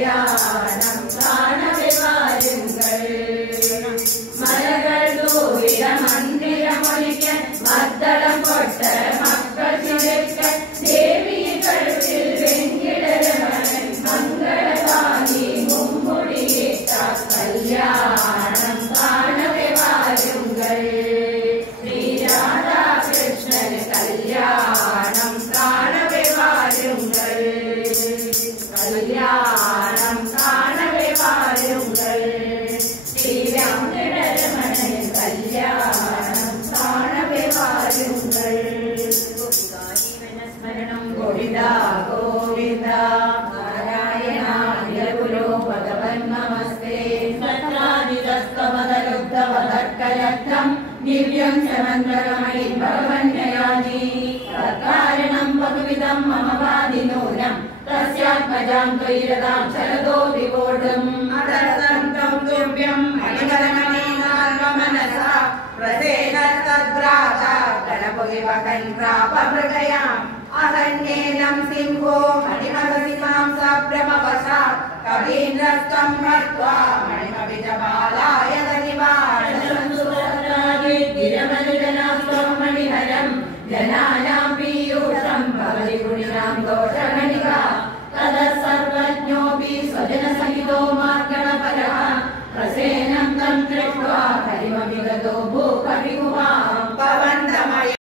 കല്യാണം കാണവേ വാരുങ്കൾ. മലകൾ ദൂരിത മന്ദിരമൊഴിക്കാൻ മദ്ദളം കൊട്ട് മക്കൾ ചിരിക്കാൻ ദേവിയെ കഴുത്തിൽ വെങ്കിടരമണൻ മംഗളകാലി മുമ്പുടിയേറ്റ കല്യാണം കാണവേ വാരുങ്കൾ. ശ്രീരാധാകൃഷ്ണന് കല്യാണം കാണവേ വാരുങ്കൾ. കല്യാണം കാണവേ വാരുങ്കൾ. ശ്രീരാമരമണൻ കല്യാണം കാണവേ വാരുങ്കൾ. സ്മരണം ഗോവിന്ദ ഗോവിന്ദ നാരായണായ ഗുരോ ഭഗവൻ നമസ്തേ. സത്രാദിതസ്തമതലുബ്ധവതർക്കലബ്ധം ദിവ്യം ചമന്ത്രകമണി ഭഗവന്യയാനി. തത്കാരണം ബഹുവിധം മമ വാദിനൂനം തസ്യാത്മജാം ത്വയിരതാം ശരദോ വിവോഢം. അദർശം ത്വം ദിവ്യം അണികലമനീനാർവമനസാ പ്രസേനതദ്രാത ഗണപതിവകൻ പ്രാപമൃഗയാം. അഹന്യേനം സിംഹോ മണിമഹസിമാം സഭ്രമവശാ കവീന്ദ്രസ്ത്വം ഹത്വാ മണിമവിജപാലായ നിവാരണം. സുരമനുജനാസ്ത്വം മണിഹരം ജനാനാം പീയൂഷം ഭവതി ഗുണിനാം ദോഷഗണികാ. തതഃ സർവജ്ഞോപി സ്വജനസഹിതോ മാർഗണപരഃ പ്രസേനം തം ദൃഷ്ട്വാ ഹരിമവിഗതോ ഭൂകവികുമാ.